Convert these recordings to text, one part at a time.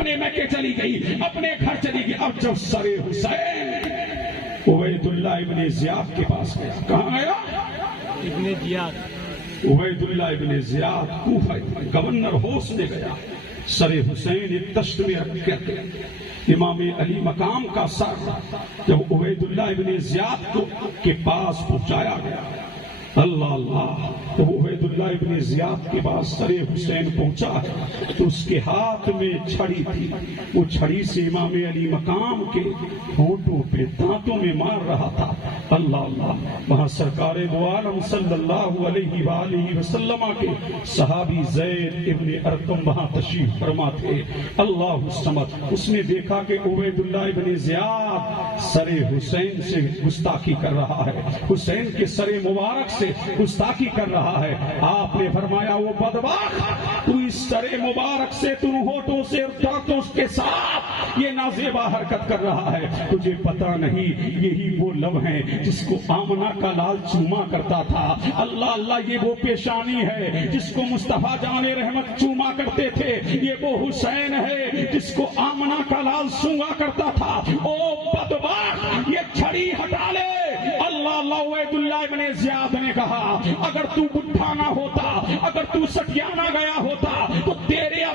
اپنے مکے چلی گئی، اپنے گھر چلی گئی۔ اب جب سر حسین عبید اللہ ابن زیاد کے پاس گیا، کہاں گیا؟ ابن زیاد، عبید اللہ ابن زیاد کوفہ گورنر ہاؤس میں گیا۔ سر حسین ایک تشت میں رکھ کے امام علی مقام کا سر جب عبید اللہ ابن زیاد کے پاس پہنچایا گیا، اللہ اللہ، جب عبید اللہ ابن زیاد کے پاس سر حسین پہنچا تو اس کے ہاتھ میں چھڑی تھی، وہ چھڑی سے امام علی مقام کے ہونٹوں پہ دانتوں میں مار رہا تھا۔ اللہ اللہ، وہاں سرکار دو عالم صلی اللہ علیہ وآلہ وسلم کے صحابی زید ابن ارقم وہاں تشریف فرما تھے۔ اللہ الصمد، اس نے دیکھا کہ عبید اللہ ابن زیاد سر حسین سے گستاخی کر رہا ہے، حسین کے سر مبارک سے گستاخی کر رہا ہے۔ آپ نے فرمایا وہ بدبخت، تو اس سر مبارک سے تم ہونٹوں سے اور دانتوں کے ساتھ یہ نازیبا حرکت کر رہا ہے، تجھے پتہ نہیں یہی وہ لب ہیں جس کو آمنہ کا لال چوما کرتا تھا۔ اللہ اللہ، یہ وہ پیشانی ہے جس کو مصطفیٰ جان رحمت چوما کرتے تھے، یہ وہ حسین ہے جس کو آمنہ کا لال سونگا کرتا تھا۔ او بدبخت، یہ چھڑی ہٹا لے۔ اللہ اللہ، عبید اللہ ابن زیاد نے کہا اگر تو بڈھا نہ ہوتا، اگر تو سٹیانہ گیا ہوتا تو تیرا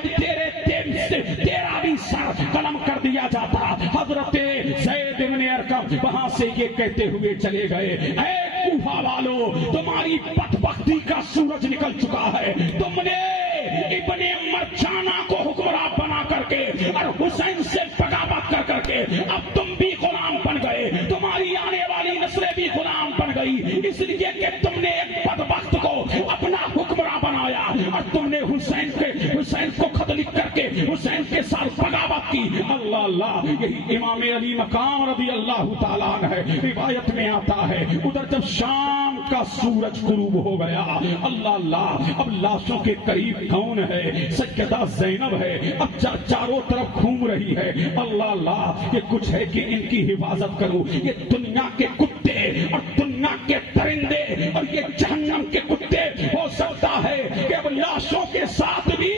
بھی سر قلم کر دیا جاتا۔ حضرت زید ابن ارقم وہاں سے یہ کہتے ہوئے چلے گئے، اے کوفہ والو، تمہاری بدبختی کا سورج نکل چکا ہے۔ تم نے ابن مرجانہ کو حکمراں بنا کر کے اور حسین سے بغاوت کر کے اب تم بھی غلام بن گئے، تمہاری آنے والی نسلیں بھی غلام بن گئی، اس لیے کہ تم نے ایک بدبخت کو اپنا حکمراں بنایا اور تم نے حسین کو خط لکھ کر کے حسین کے ساتھ بغاوت کی۔ اللہ اللہ، یہی امام علی مقام رضی اللہ تعالیٰ عنہ ہے۔ روایت میں آتا ہے ادھر جب شام کا سورج غروب ہو گیا، اللہ اللہ، اب لاشوں کے قریب کون ہے؟ سیدہ زینب ہے، اب چاروں طرف گھوم رہی ہے۔ اللہ اللہ، یہ کچھ ہے کہ ان کی حفاظت کروں، یہ دنیا کے کتے اور دنیا کے درندے اور یہ جہنم کے کتے، ہو سکتا ہے کہ اب لاشوں کے ساتھ بھی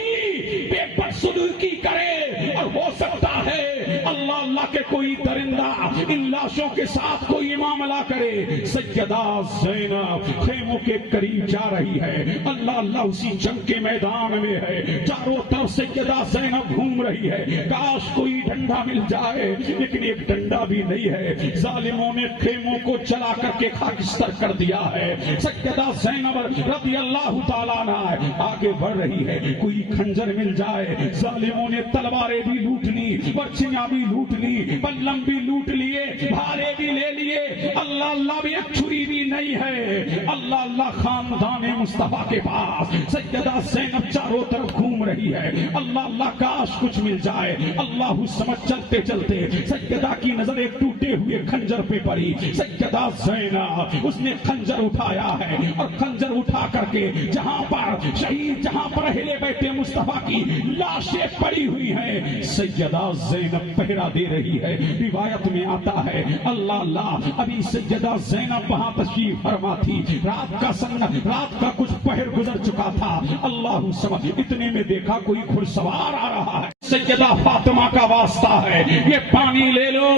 بے بدسلوکی کرے، اور ہو سکتا ہے اللہ اللہ کے کوئی درندہ ان لاشوں کے ساتھ کوئی معاملہ کرے۔ سیدہ زینب خیموں کے قریب جا رہی ہے، اللہ اللہ اسی جنگ کے میدان میں ہے، چاروں طرف سیدہ زینب گھوم رہی ہے، کاش کوئی ڈنڈا مل جائے، لیکن ایک ڈنڈا بھی نہیں ہے۔ ظالموں نے خیموں کو جلا کر کے خاکستر کر دیا ہے۔ سیدہ زینب رضی اللہ تعالیٰ عنہ آگے بڑھ رہی ہے، کوئی خنجر مل جائے۔ ظالموں نے تلواریں بھی لوٹ لی، برچیاں بھی لوٹ لی، بلم بھی لوٹ لیے، بھالے بھی لے لیے، اللہ اللہ بھی ایک چھری بھی نہیں ہے۔ اللہ اللہ، خاندان مصطفیٰ کے پاس سیدہ زینب چاروں طرف گھوم رہی ہے، اللہ اللہ کاش کچھ مل جائے۔ اللہ سمجھ چلتے چلتے سیدہ کی نظر ایک ٹوٹے ہوئے خنجر پہ پڑی۔ سیدہ زینب اس نے خنجر اٹھایا ہے اور خنجر اٹھا کر کے جہاں پر شہید، جہاں پر اہل بیت مصطفیٰ کی لاشیں پڑی ہوئی ہیں، سیدہ زینب پہرا دے رہی ہے۔ روایت میں آتا ہے اللہ اللہ، ابھی سیدہ زینب وہاں تشریف فرما تھی، رات کا کچھ پہر گزر چکا تھا۔ اللہ سمجھ، اتنے میں دیکھا کوئی گھڑسوار آ رہا ہے، سیدہ فاطمہ کا واسطہ ہے، یہ پانی لے لو۔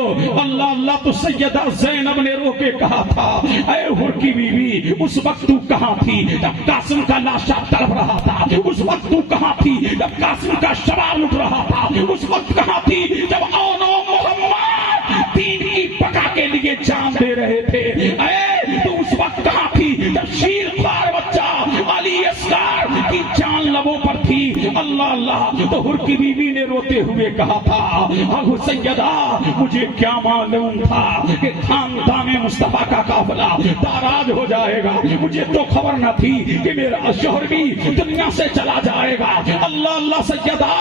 اللہ اللہ، تو سیدہ زینب نے رو کے کہا تھا، اے حر کی بیوی، اس وقت تو کہاں تھی جب قاسم کا لاشا تڑپ رہا تھا؟ اس وقت تو کہاں تھی جب قاسم کا شراب لٹ رہا تھا؟ اس وقت کہاں تھی جب اونو محمد دین کی بقا کے لیے جان دے رہے تھے؟ اے تو اس وقت کہاں تھی جب شیر خوار بچہ علی اصغر کی جان لبوں پر تھی؟ اللہ اللہ، تو حر کی بیوی نے روتے ہوئے کہا تھا، سیدہ مجھے کیا معلوم تھا کہ خاندان مصطفیٰ کا قافلہ تاراج ہو جائے گا، مجھے تو خبر نہ تھی کہ میرا شوہر بھی دنیا سے چلا جائے گا۔ اللہ اللہ، سیدہ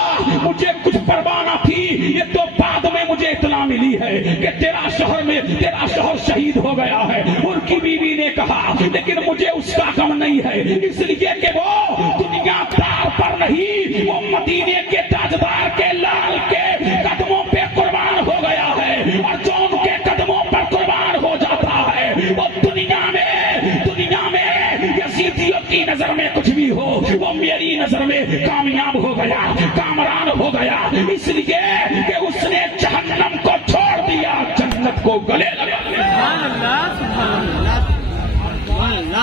مجھے کچھ پرواہ نہ تھی، یہ تو بعد میں مجھے اطلاع ملی ہے کہ تیرا شوہر شہید ہو گیا ہے۔ ان کی بیوی نے کہا لیکن مجھے اس کا غم نہیں ہے، اس لیے کہ وہ دنیا دار پر نہیں، وہ مدینے کے تاجدار کے لال کے قدموں پہ قربان ہو گیا ہے، اور جو ان کے قدموں پر قربان ہو جاتا ہے وہ دنیا میں یزیدیوں کی نظر میں کچھ بھی ہو، وہ میری نظر میں کامیاب ہو گیا، کامران ہو گیا، اس لیے کہ اس نے جہنم کو چھوڑ دیا، جنت کو گلے لگا لیا۔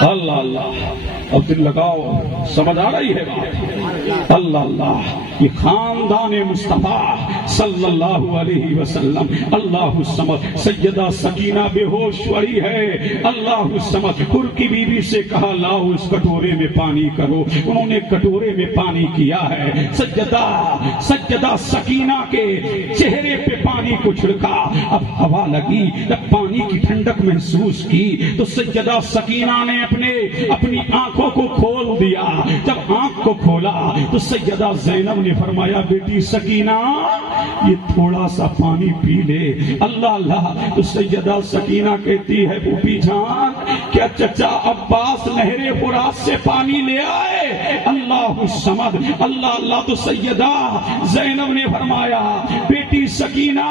اللہ اللہ، اب دل لگاؤ، سمجھ آ رہی ہے بات؟ اللہ اللہ، یہ خاندان مصطفیٰ صلی اللہ علیہ وسلم، اللہ الصمد۔ سیدہ سکینہ بے ہوش پڑی ہے، اللہ الصمد۔ حر کی بیوی سے کہا لاؤ اس کٹورے میں پانی کرو، انہوں نے کٹورے میں پانی کیا ہے، سیدہ سکینہ کے چہرے پہ پانی کو چھڑکا، اب ہوا لگی، جب پانی کی ٹھنڈک محسوس کی تو سیدہ سکینہ نے اپنی آنکھوں کو کھول دیا۔ جب آنکھ کو کھولا تو سیدہ زینب نے فرمایا بیٹی سکینہ یہ تھوڑا سا پانی پی لے۔ اللہ اللہ، تو سیدہ سکینہ کہتی ہے پھوپھی جان کیا چچا عباس نہر فرات سے پانی لے آئے؟ اللہ الصمد، اللہ اللہ۔ تو سیدہ زینب نے فرمایا بیٹی سکینہ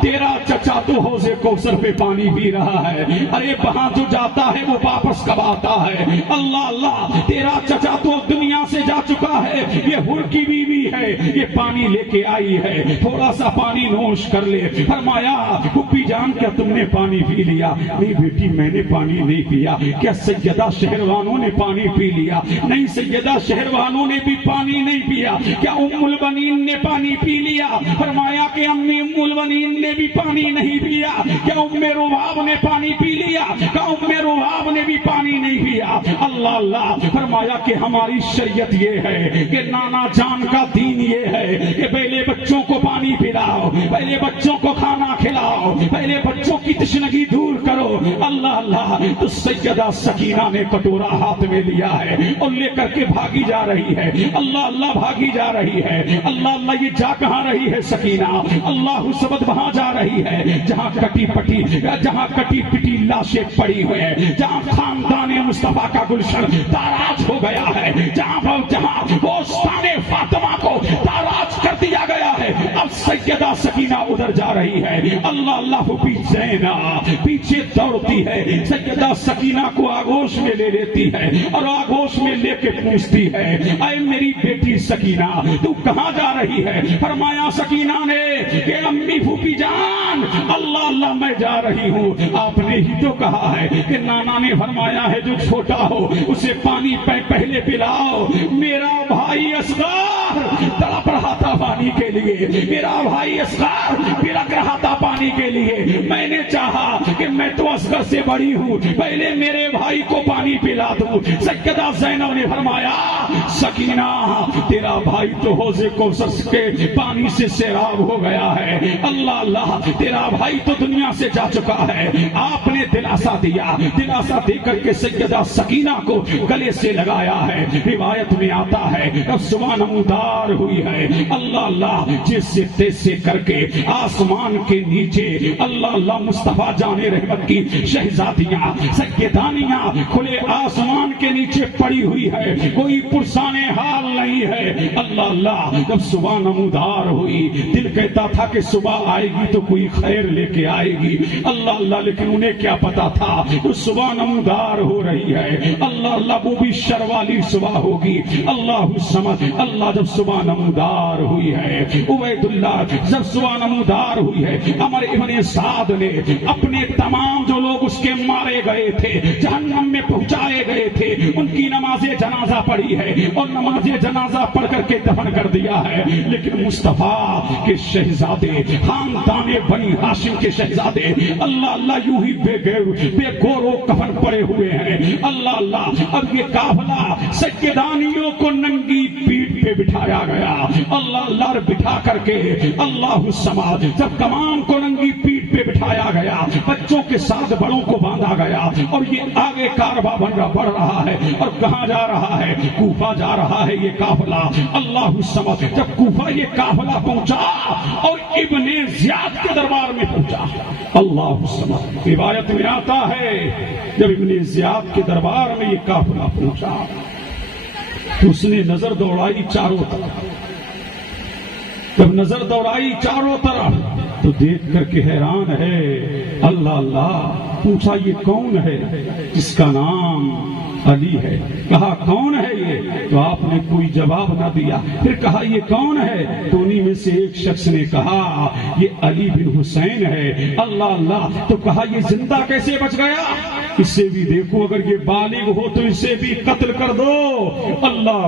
تیرا چچا تو حوض کوثر پہ پانی پی رہا ہے، ارے وہاں جو جاتا ہے وہ واپس کب آتا ہے؟ اللہ اللہ، تیرا چچا تو دنیا سے جا چکا ہے، یہ حر کی بیوی ہے، یہ پانی لے کے آئی ہے، تھوڑا سا پانی نوش کر لے۔ فرمایا پھوپھی جان کیا تم نے پانی پی لیا؟ نہیں بیٹی میں نے پانی نہیں پیا۔ کیا سیدہ شہروانوں نے پانی پی لیا؟ نہیں سیدہ شہروانوں نے بھی پانی نہیں پیا۔ کیا ام البنین نے پانی پی لیا؟ فرمایا کہ امی ام البنین نے بھی پانی نہیں پیا۔ کیا ام رواب نے پانی پی لیا؟ کیا ام رواب نے بھی پانی نہیں پیا؟ اللہ اللہ، فرمایا کہ ہماری شریعت یہ ہے کہ نانا جان کا دین یہ ہے کہ پہلے بچوں کو پانی پلاؤ، پہلے بچوں کو کھانا کھلاؤ، پہلے بچوں کی تشنگی دور کرو۔ اللہ اللہ، تو سیدہ سکینہ نے کٹورا ہاتھ میں لیا ہے اور لے کر کے بھاگی جا رہی ہے۔ اللہ اللہ، بھاگی جا رہی ہے۔ اللہ اللہ، یہ جا کہاں رہی ہے سکینہ؟ اللہ سبد وہاں جا رہی ہے جہاں کٹی پٹی لاشیں پڑی ہوئی ہیں، جہاں خاندان مصطفیٰ کا گلشن تاراج ہو گیا ہے، جہاں بوستان فاطمہ کو تاراج کر دیا گیا ہے۔ اب سیدہ سکینہ ادھر جا رہی ہے۔ اللہ اللہ، پھوپھی زینب پیچھے دوڑتی ہے، سیدہ سکینہ کو آغوش میں لے لیتی ہے اور آغوش میں لے کے پوچھتی ہے اے میری بیٹی سکینہ تو کہاں جا رہی ہے؟ فرمایا سکینہ نے کہ امی پھوپھی جان اللہ اللہ میں جا رہی ہوں، آپ نے ہی تو کہا ہے کہ نانا نے فرمایا ہے جو چھوٹا ہو اسے پانی پہلے پلاؤ۔ میرا بھائی اصغر تڑپ رہا تھا پانی کے لیے، میرا بھائی اصغر بلک رہا تھا پانی کے لیے، میں نے چاہا کہ میں تو اصغر سے بڑی ہوں، پہلے میرے بھائی کو پانی پلا دوں۔ سیدہ زینب نے فرمایا سکینہ تیرا بھائی تو حوض کوثر کے پانی سے سیراب ہو گیا ہے، اللہ اللہ تیرا بھائی تو دنیا سے جا چکا ہے۔ آپ نے دلاسا دیا، دلاسا دے کر کے سیدہ سکینہ کو گلے سے لگایا ہے۔ روایت میں آتا ہے اب صبح نمودار ہوئی ہے، اللہ اللہ جیسے تیسے کر کے آسمان کے نیچے اللہ اللہ مصطفیٰ جان رحمت کی شہزادیاں سیدانیاں کھلے آسمان کے نیچے پڑی ہوئی ہے، کوئی پرسان حال نہیں ہے۔ اللہ اللہ، جب صبح نمودار ہوئی دل کہتا تھا کہ صبح آئے گی تو کوئی خیر لے کے آئے گی، اللہ اللہ، لیکن انہیں کیا پتا تھا تو صبح نمودار ہو رہی ہے، اللہ اللہ وہ بھی شر والی صبح ہوگی۔ اللہ سمجھ، اللہ جب صبح نمودار ہوئی ہے، عبید اللہ جب صبح نمودار ہوئی ہے، عمر ابن سعد نے اپنے تمام جو لوگ اس کے مارے گئے تھے، جہنم میں پہنچائے گئے تھے، ان کی نماز جنازہ پڑھی ہے اور نماز جنازہ پڑھ کر کے دفن کر دیا ہے، لیکن مصطفیٰ کے شہزادے خاندان بنی ہاشم کے شہزادے اللہ اللہ یوں ہی بے گورو کفن پڑے ہوئے ہیں۔ اللہ اللہ، اب یہ قافلہ سیدانیوں کو ننگی پیٹھ پہ بٹھایا گیا، اللہ اللہ بٹھا کر کے اللہ سماج جب تمام کو ننگی پیٹھ پہ بٹھایا گیا، بچوں کے ساتھ بڑوں کو باندھا گیا اور یہ آگے کارواں بڑھ رہا ہے، اور کہاں جا رہا ہے؟ کوفہ جا رہا ہے یہ قافلہ۔ اللہ سمجھ، جب کوفہ یہ قافلہ پہنچا اور ابن زیاد کے دربار میں پہنچا، اللہ سمجھ، روایت میں آتا ہے جب ابن زیاد کے دربار میں یہ قافلہ پہنچا تو اس نے نظر دوڑائی چاروں طرف، جب نظر دوڑائی چاروں طرف تو دیکھ کر کے حیران ہے، اللہ اللہ، پوچھا یہ کون ہے جس کا نام علی ہے۔ کہا کون ہے یہ؟ تو آپ نے کوئی جواب نہ دیا۔ پھر کہا یہ کون ہے؟ تو انہی میں سے ایک شخص نے کہا یہ علی بن حسین ہے۔ اللہ اللہ، تو کہا یہ زندہ کیسے بچ گیا؟ اسے بھی دیکھو، اگر یہ بالغ ہو تو اسے بھی قتل کر دو۔ اللہ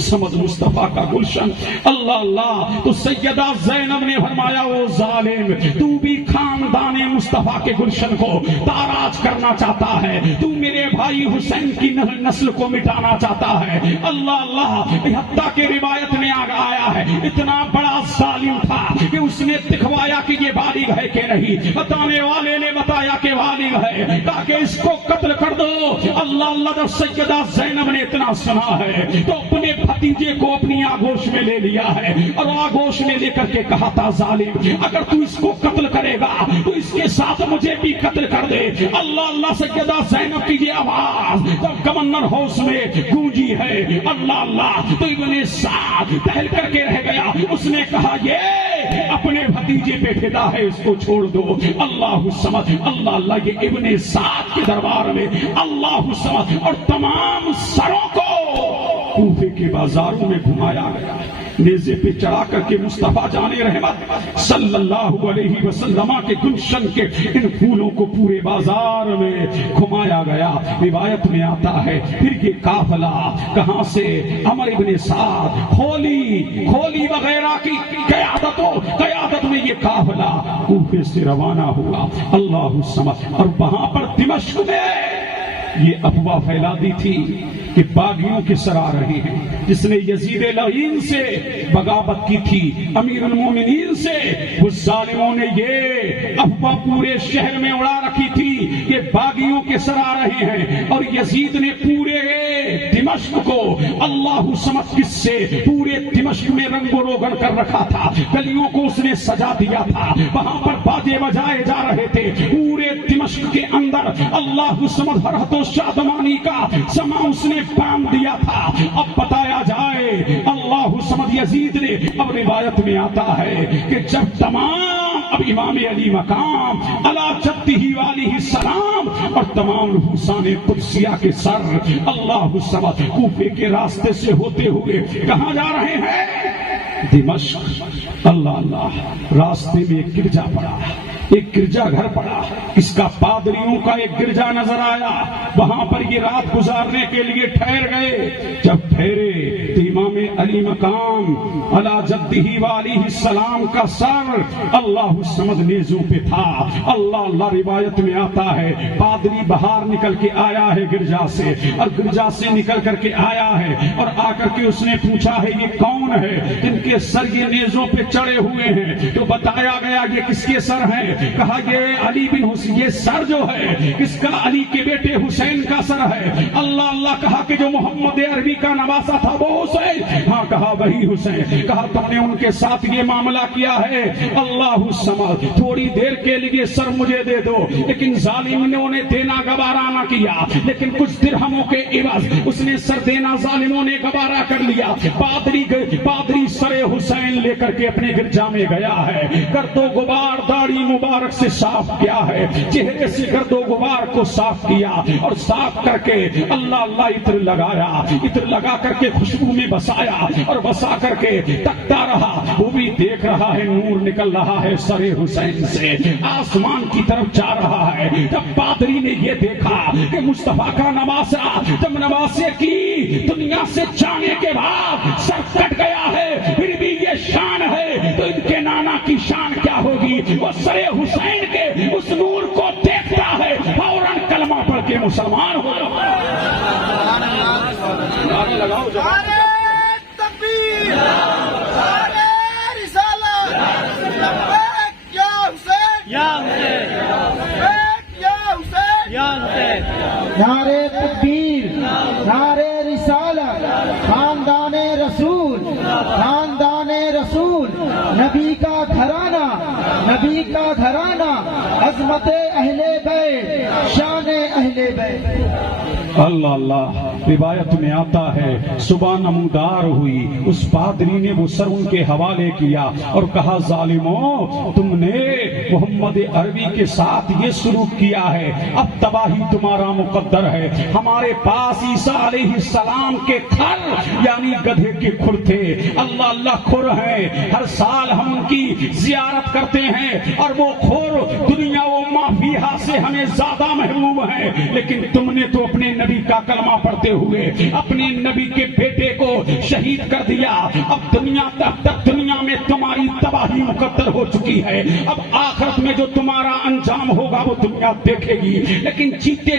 سمجھ مصطفیٰ کا گلشن۔ اللہ اللہ، تو سیدہ زینب نے فرمایا وہ ظالم، تو بھی خاندان مصطفیٰ کے گلشن کو تاراج کرنا چاہتا ہے، تو میرے بھائی حسین کی نسل کو مٹانا چاہتا ہے۔ اللہ اللہ، حتیٰ کہ روایت میں آیا ہے اتنا بڑا ظالم تھا کہ اس نے دکھوایا کہ یہ بالغ ہے کہ نہیں، بتانے والے نے بتایا کہ بالغ ہے، تاکہ اس کو قتل کر دو۔ اللہ اللہ، جب سیدہ زینب نے اتنا سنا ہے تو اپنے بھتیجے کو اپنی آغوش میں لے لیا ہے، اور آغوش میں لے کر کے کہا تھا ظالم اگر تو اس کو قتل کرے گا تو اس کے ساتھ مجھے بھی قتل کر دے۔ اللہ اللہ، سیدہ زینب کی یہ آواز جب گورنر ہاؤس میں گونجی ہے، اللہ اللہ، تو ابن سعد ٹہل کر کے رہ گیا۔ اس نے کہا یہ اپنے بھتیجے پہ فدا ہے، اس کو چھوڑ دو۔ اللہ سمجھ، اللہ اللہ، یہ ابن سعد کے دربار میں اللہ سمجھ اور تمام سروں کو کوفے کے بازاروں میں گھمایا گیا، نیزے پہ چڑھا کر کے مصطفیٰ جان رحمت صلی اللہ علیہ وسلم کے گلشن کے ان پھولوں کو پورے بازار میں گھمایا گیا۔ روایت میں آتا ہے پھر یہ قافلہ کہاں سے؟ عمر ابن سعد کھولی وغیرہ کی قیادت میں یہ قافلہ کوفے سے روانہ ہوا۔ اللہ سمجھ، اور وہاں پر دمشق میں یہ افواہ پھیلا دی تھی کہ باغیوں کے سر آ رہے ہیں، جس نے یزید لعین سے بغاوت کی تھی، امیر المومنین سے، اس ظالموں نے یہ افواہ پورے شہر میں اڑا رکھی تھی کہ باغیوں کے سر آ رہے ہیں، اور یزید نے پورے دمشق کو اللہ سمجھ کس سے پورے دمشق میں رنگ و روغن کر رکھا تھا، گلیوں کو اس نے سجا دیا تھا، وہاں پر باجے بجائے جا رہے تھے پورے دمشق کے اندر۔ اللہ سمجھ فرحت و شادمانی کا سما اس نے باندھ دیا تھا۔ اب بتایا جائے، اللہ سمجھ یزید نے، اب روایت میں آتا ہے کہ جب تمام اب امام علی مقام علی جدہ علیہ السلام اور تمام حسان قدسیہ کے سر اللہ سمجھ کوفے کے راستے سے ہوتے ہوئے کہاں جا رہے ہیں؟ دمشق۔ اللہ اللہ، راستے میں ایک گرجا پڑا، ایک گرجا گھر پڑا، اس کا پادریوں کا ایک گرجا نظر آیا، وہاں پر یہ رات گزارنے کے لیے ٹھہر گئے۔ جب ٹھہرے تو امام علی مقام علی جدہ علیہ السلام کا سر اللہ سمجھ نیزوں پہ تھا۔ اللہ اللہ، روایت میں آتا ہے پادری باہر نکل کے آیا ہے گرجا سے، اور گرجا سے نکل کر کے آیا ہے، اور آ کر کے اس نے پوچھا ہے یہ کون ہے جن کے سر یہ نیزوں پہ چڑھے ہوئے ہیں؟ تو بتایا گیا یہ کس کے سر ہیں؟ کہا یہ علی بن حسین، یہ سر جو ہے کس کا؟ علی کے بیٹے حسین کا سر ہے۔ اللہ اللہ، کہا کہ جو محمد عربی کا نواسا تھا وہ حسین؟ ہاں، کہا وہی حسین۔ کہا تم نے ان کے ساتھ یہ معاملہ کیا ہے؟ اللہ سمجھ، تھوڑی دیر کے لیے سر مجھے دے دو، لیکن ظالم نے انہیں دینا گوارا نہ کیا، لیکن کچھ درہموں کے عوض اس نے سر دینا ظالموں نے گوارا کر لیا۔ پادری سر حسین لے کر کے اپنے گرجا میں گیا ہے، گرد و غبار داڑھی مبارک سے صاف کیا ہے، چہرے سے گرد و غبار کو صاف کیا، اور صاف کر کے اللہ اللہ عطر لگایا، عطر لگا کر کے خوشبو میں بسایا، اور بسا کر کے تکتا رہا۔ وہ بھی دیکھ رہا ہے نور نکل رہا ہے سر حسین سے، آسمان کی طرف جا رہا ہے۔ جب پادری نے یہ دیکھا کہ مصطفیٰ کا نواسا جب نواسے کی دنیا سے جانے کے بعد سر کٹ گیا ہے، پھر بھی یہ شان ہے، تو ان کے نانا کی شان کیا ہوگی؟ وہ سر حسین کے اس نور کو دیکھتا ہے، فوراً کلمہ پڑھ کے مسلمان ہو جاتا ہے۔ تکبیر، نعرہ رسالت، لبیک یا حسین، یا حسین، لبیک یا حسین، یا حسین، نعرے تکبیر، نعرے رسالت، خاندان رسول، خاندان رسول، نبی کا گھرانہ، نبی کا گھرانہ، عظمت اہل بیت، شان اہل بیت۔ اللہ اللہ روایت میں آتا ہے صبح نمودار ہوئی، اس پادری نے وہ سر ان کے حوالے کیا اور کہا ظالموں تم نے محمد عربی کے ساتھ یہ سلوک کیا ہے، اب تباہی تمہارا مقدر ہے۔ ہمارے پاس عیسیٰ علیہ السلام کے کھر یعنی گدھے کے کھر تھے، اللہ اللہ کھر ہیں، ہر سال ہم ان کی زیارت کرتے ہیں اور وہ کھر دنیا و ما فیہا سے ہمیں زیادہ محبوب ہیں، لیکن تم نے تو اپنے نبی کا کلمہ پڑھتے ہوئے اپنے نبی کے بیٹے کو شہید کر دیا، اب تک دنیا میں تمہاری تباہی مقدر ہو چکی ہے، اب آخرت میں جو تمہارا انجام ہوگا وہ دنیا دیکھے گی، لیکن جیتے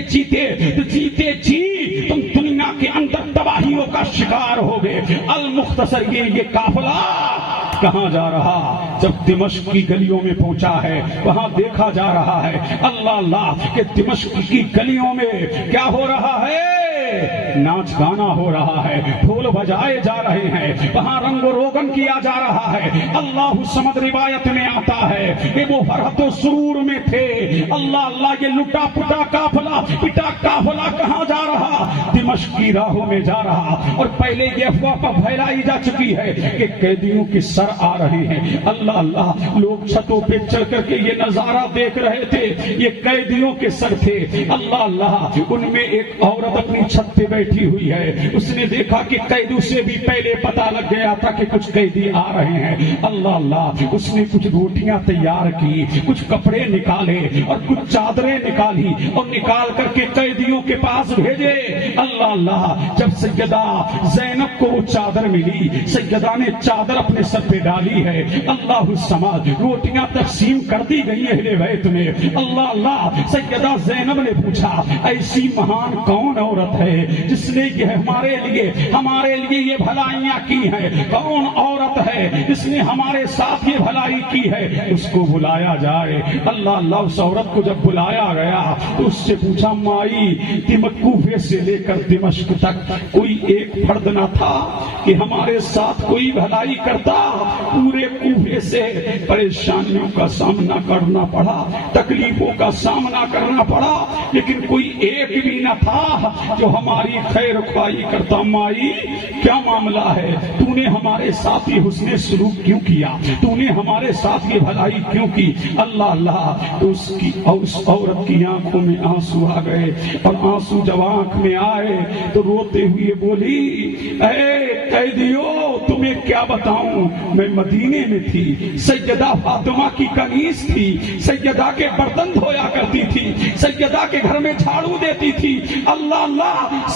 جی تم دنیا کے اندر تباہیوں کا شکار ہوگے۔ المختصر یہ قافلہ کہاں جا رہا؟ جب دمشق کی گلیوں میں پہنچا ہے وہاں دیکھا جا رہا ہے اللہ اللہ کہ دمشق کی گلیوں میں کیا ہو رہا ہے؟ ناچ گانا ہو رہا ہے، ڈھول بجائے جا رہے ہیں، وہاں رنگ و روگن کیا جا رہا ہے۔ اللہ سمد روایت میں آتا ہے کہ وہ فرحت و سرور میں تھے۔ اللہ اللہ یہ لٹا پٹا قافلہ کہاں جا رہا؟ دمشق کی راہوں میں جا رہا، اور پہلے یہ افواہ پھیلائی جا چکی ہے کہ قیدیوں کے سر آ رہے ہیں۔ اللہ اللہ لوگ چھتوں پہ چڑھ کر کے یہ نظارہ دیکھ رہے تھے، یہ قیدیوں کے سر تھے۔ اللہ اللہ ان میں ایک عورت اپنی چھت پہ بیٹھی ہوئی ہے، اس نے دیکھا کہ قیدیوں سے بھی پہلے پتا لگ گیا تھا کہ کچھ قیدی آ رہے ہیں۔ اللہ اللہ اس نے کچھ روٹیاں تیار کی، کچھ کپڑے نکالے اور کچھ چادریں نکالی اور نکال کر کے قیدیوں کے پاس بھیجے۔ اللہ اللہ جب سیدہ زینب کو وہ چادر ملی، سیدہ نے چادر اپنے سر پہ ڈالی ہے۔ اللہ الصمد روٹیاں تقسیم کر دی گئی اہل بیت میں۔ اللہ اللہ سیدہ زینب نے پوچھا ایسی مہان کون عورت ہے جس نے یہ ہمارے لیے یہ بھلائیاں کی ہیں؟ کون عورت ہے جس نے ہمارے ساتھ یہ بھلائی کی ہے؟ اس کو بلایا جائے۔ اللہ اللہ اس عورت کو جب بلایا گیا تو اس سے پوچھا مائی کوفے سے لے کر دمشق تک کوئی ایک فرد نہ تھا کہ ہمارے ساتھ کوئی بھلائی کرتا؟ پورے کوفے سے پریشانیوں کا سامنا کرنا پڑا، تکلیفوں کا سامنا کرنا پڑا، لیکن کوئی ایک بھی نہ تھا جو ہماری خیر خواہی کرتا۔ مائی کیا معاملہ ہے؟ تو نے ہمارے ساتھ یہ حسن سلوک کیوں کیا؟ تو نے ہمارے ساتھ یہ بھلائی کیوں کی؟ اللہ اللہ تو اس عورت کی آنکھوں میں آنسو آ گئے، اور آنسو جب آنکھ میں آئے تو روتے ہوئے بولی اے قیدیوں تمہیں کیا بتاؤں، میں مدینے میں تھی، سیدہ فاطمہ کی کنیز تھی، سیدہ کے برتن دھویا کرتی تھی، سیدہ کے گھر میں جھاڑو دیتی تھی۔ اللہ اللہ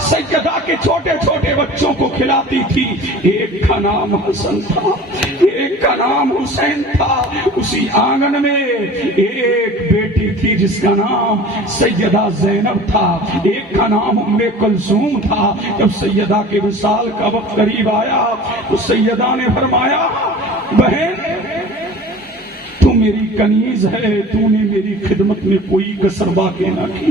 سیدہ کے چھوٹے چھوٹے بچوں کو کھلاتی تھی۔ ایک کا نام حسن تھا، ایک کا نام حسین تھا۔ اسی آنگن میں ایک بیٹی تھی جس کا نام سیدہ زینب تھا، ایک کا نام ام کلثوم تھا۔ جب سیدہ کے وصال کا وقت قریب آیا تو سیدہ نے فرمایا بہن تو میری کنیز ہے، تو نے میری خدمت میں کوئی کسر باقی نہ کی،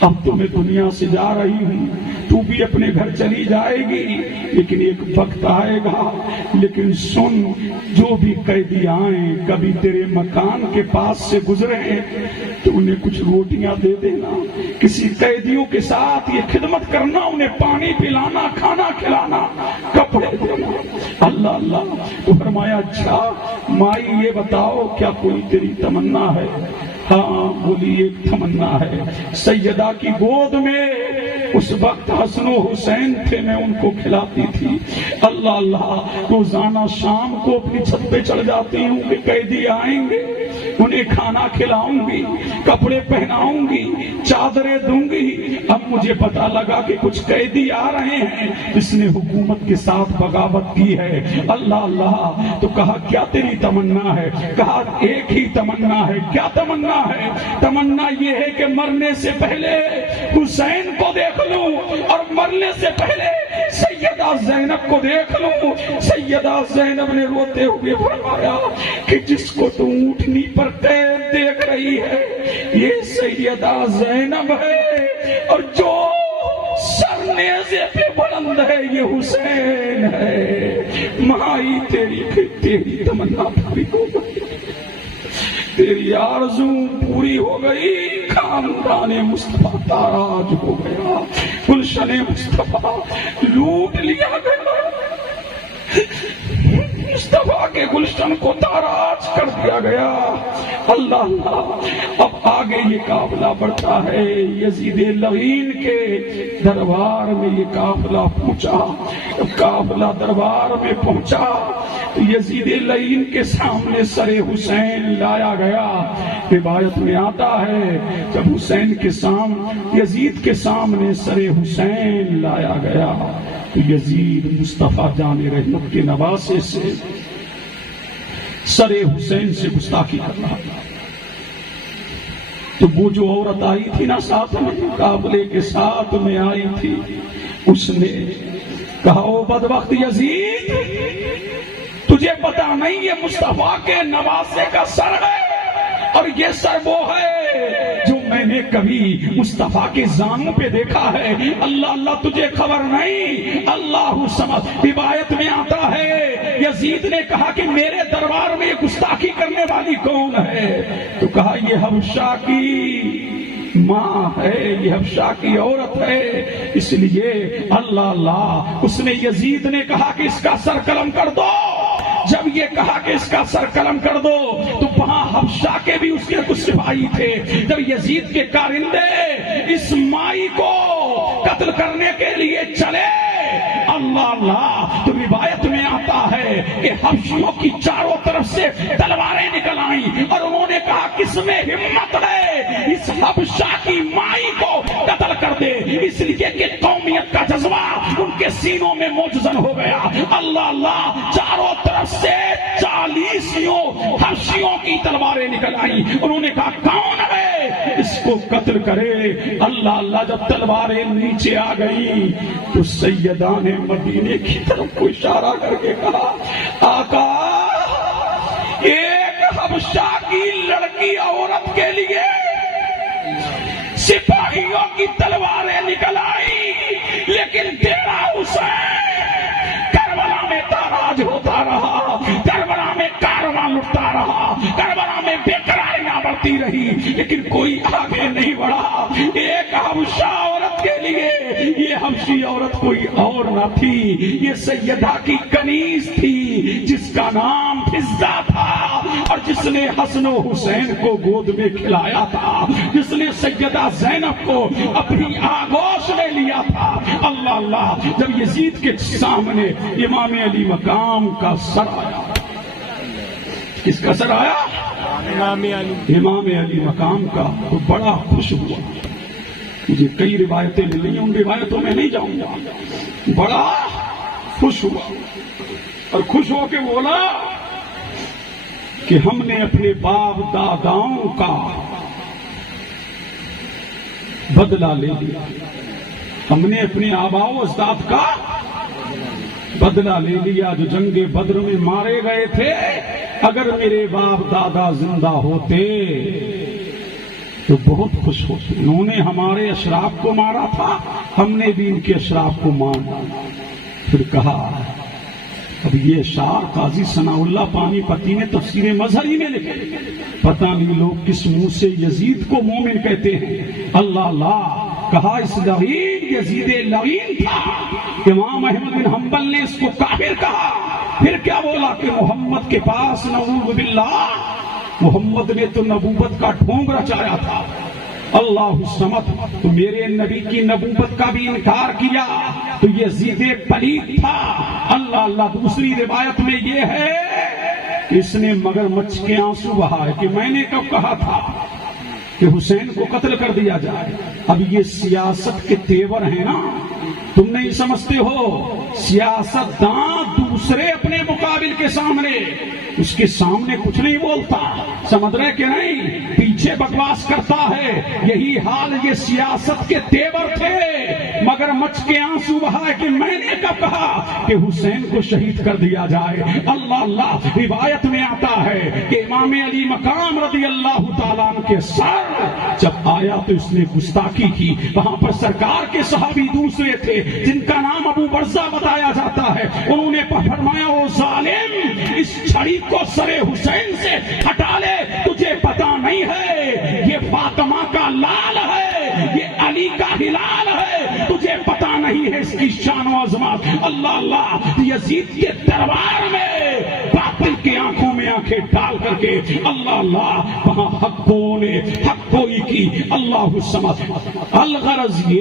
اب تو میں دنیا سے جا رہی ہوں، تو بھی اپنے گھر چلی جائے گی، لیکن ایک وقت آئے گا، لیکن سن جو بھی قیدی آئیں کبھی تیرے مکان کے پاس سے گزرے تو انہیں کچھ روٹیاں دے دینا، کسی قیدیوں کے ساتھ یہ خدمت کرنا، انہیں پانی پلانا، کھانا کھلانا، کپڑے دینا۔ اللہ اللہ تو فرمایا اچھا مائی یہ بتاؤ کیا کوئی تیری تمنا ہے؟ ہاں بولی ایک تمنا ہے، سیدہ کی گود میں اس وقت حسن و حسین تھے، میں ان کو کھلاتی تھی۔ اللہ اللہ روزانہ شام کو اپنی چھت پہ چڑھ جاتی ہوں کہ قیدی آئیں گے، انہیں کھانا کھلاؤں گی، کپڑے پہناؤں گی، چادریں دوں گی۔ اب مجھے پتا لگا کہ کچھ قیدی آ رہے ہیں جس نے حکومت کے ساتھ بغاوت کی ہے۔ اللہ اللہ تو کہا کیا تیری تمنا ہے؟ کہا ایک ہی تمنا ہے۔ کیا تمنا ہے؟ تمنا یہ ہے کہ مرنے سے پہلے حسین کو دیکھ لوں اور مرنے سے پہلے سیدہ زینب کو دیکھ لوں۔ سیدہ زینب نے روتے ہوئے فرمایا کہ جس کو تو اونٹنی پر قید دیکھ رہی ہے یہ سیدہ زینب ہے، اور جو سر نیزے پہ بلند ہے یہ حسین ہے۔ مائی تیری تمنا پوری ہو گئی، تیری آرزو پوری ہو گئی، خاندان مصطفیٰ تاراج ہو گیا، گلشن مصطفیٰ لوٹ لیا گیا، مصطفیٰ کے گلشن کو تاراج کر دیا گیا۔ اللہ اللہ، اب آگے یہ قافلہ بڑھتا ہے، یزید لعین کے دربار میں یہ قافلہ پہنچا۔ قافلہ دربار میں پہنچا تو یزید لعین کے سامنے سر حسین لایا گیا۔ روایت میں آتا ہے جب حسین کے سامنے، یزید کے سامنے سر حسین لایا گیا تو یزید مصطفیٰ جان رحمت کے نواسے سے سر حسین سے گستاخی کر رہا تھا۔ تو وہ جو عورت آئی تھی نا ساتھ میں، قافلے کے ساتھ میں آئی تھی، اس نے کہا او بدبخت یزید، تجھے پتا نہیں یہ مصطفیٰ کے نواسے کا سر ہے، اور یہ سر وہ ہے جو میں نے کبھی مصطفیٰ کے زانوں پہ دیکھا ہے۔ اللہ اللہ، تجھے خبر نہیں، اللہ سمجھ۔ روایت میں آتا ہے یزید نے کہا کہ میرے دربار میں یہ گستاخی کرنے والی کون ہے؟ تو کہا یہ حبشہ کی ماں ہے، یہ حبشہ کی عورت ہے۔ اس لیے اللہ اللہ، اس نے یزید نے کہا کہ اس کا سر قلم کر دو۔ جب یہ کہا کہ اس کا سر قلم کر دو تو وہاں حبشہ کے بھی اس کے کچھ سپاہی تھے۔ جب یزید کے کارندے اس مائی کو قتل کرنے کے لیے چلے، اللہ اللہ، تو روایت میں آتا ہے کہ حبشیوں کی چاروں طرف سے تلواریں نکل آئیں اور انہوں نے کہا کس میں ہمت ہے اس حبشہ کی مائی کو قتل کر دے، اس لیے کہ قومیت کا جذبہ ان کے سینوں میں موجزن ہو گیا۔ اللہ اللہ، چاروں طرف سے 40 حبشیوں کی تلواریں نکل آئیں، انہوں نے کہا کون ہے اس کو قتل کرے۔ اللہ اللہ، جب تلواریں نیچے آ گئی تو سیدان مدینے کی طرف کو اشارہ کر کے کہا آقا، ایک حبشہ کی لڑکی عورت کے لیے سپاہیوں کی تلواریں نکل آئی، لیکن تیرا حسین کربلا میں تاراج ہوتا رہا، کربلا میں کارواں لٹتا رہا، کربلا میں بے قراریاں بڑھتی رہی، لیکن کوئی آگے نہیں بڑھا۔ ایک حبشہ عورت کے لیے، یہ حبشی عورت کوئی اور نہ تھی، یہ سیدہ کی کنیز تھی جس کا نام فضہ تھا، اور جس نے حسن و حسین کو گود میں کھلایا تھا، جس نے سیدہ زینب کو اپنی آغوش میں لیا تھا۔ اللہ اللہ، جب یزید کے سامنے امام علی مقام کا سر آیا، کس کا سر آیا؟ امام علی مقام کا، تو بڑا خوش ہوا۔ مجھے کئی روایتیں ملی ہیں، ان روایتوں میں نہیں جاؤں گا۔ بڑا خوش ہوا اور خوش ہو کے بولا کہ ہم نے اپنے باپ داداؤں کا بدلہ لے لیا، ہم نے اپنے آباء و اجداد کا بدلہ لے لیا جو جنگ بدر میں مارے گئے تھے۔ اگر میرے باپ دادا زندہ ہوتے تو بہت خوش ہوتے، انہوں نے ہمارے اشراف کو مارا تھا، ہم نے بھی ان کے اشراف کو مار ڈالا۔ پھر کہا اب یہ شعر قاضی ثناء اللہ پانی پتی نے تفسیر مظہری میں لکھے، پتہ نہیں لوگ کس منہ سے یزید کو مومن کہتے ہیں۔ اللہ اللہ، کہا اس لعین یزید لعین تھا، امام احمد بن حنبل نے اس کو کافر کہا۔ پھر کیا بولا کہ محمد کے پاس نعوذ باللہ، محمد نے تو نبوت کا ڈھونگ رچایا تھا۔ اللہ الصمد، تو میرے نبی کی نبوت کا بھی انکار کیا تو یزید پلید تھا۔ اللہ اللہ، دوسری روایت میں یہ ہے کہ اس نے مگرمچھ کے آنسو بہائے کہ میں نے کب کہا تھا کہ حسین کو قتل کر دیا جائے۔ اب یہ سیاست کے تیور ہیں نا، تم نہیں سمجھتے ہو، سیاست داں دوسرے اپنے مقابل کے سامنے، اس کے سامنے کچھ نہیں بولتا، سمجھ رہے کہ نہیں، پیچھے بکواس کرتا ہے۔ یہی حال یہ سیاست کے تیور تھے، مگر مچھ کے آنسو بہائے کہ میں نے کب کہا کہ حسین کو شہید کر دیا جائے۔ اللہ اللہ، روایت میں آتا ہے کہ امام علی مقام رضی اللہ تعالیٰ عنہ کے سر جب آیا تو اس نے گستاخی کی۔ وہاں پر سرکار کے صحابی دوسرے تھے جن کا نام ابو برزہ بتایا جاتا ہے، انہوں نے فرمایا او ظالم، اس چھڑی کو سر حسین سے ہٹا لے، تجھے پتا علی کا ہلال ہے، تجھے پتا نہیں ہے اس کی شان و عظمت۔ اللہ اللہ، یزید کے دربار میں باطل کی آنکھوں میں آنکھیں ڈال کر کے اللہ اللہ وہاں حق بولے، حق گوئی کی۔ اللہ سمجھ الغرض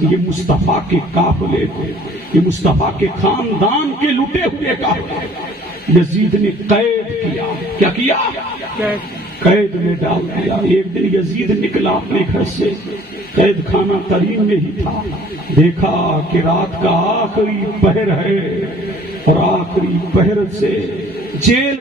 یہ مصطفیٰ کے قافلے تھے، یہ مصطفیٰ کے خاندان کے لٹے ہوئے قافلے۔ یزید نے قید کیا کیا؟ قید میں ڈال دیا۔ ایک دن یزید نکلا اپنے گھر سے، قید خانہ قریب میں ہی تھا، دیکھا کہ رات کا آخری پہر ہے اور آخری پہر سے جیل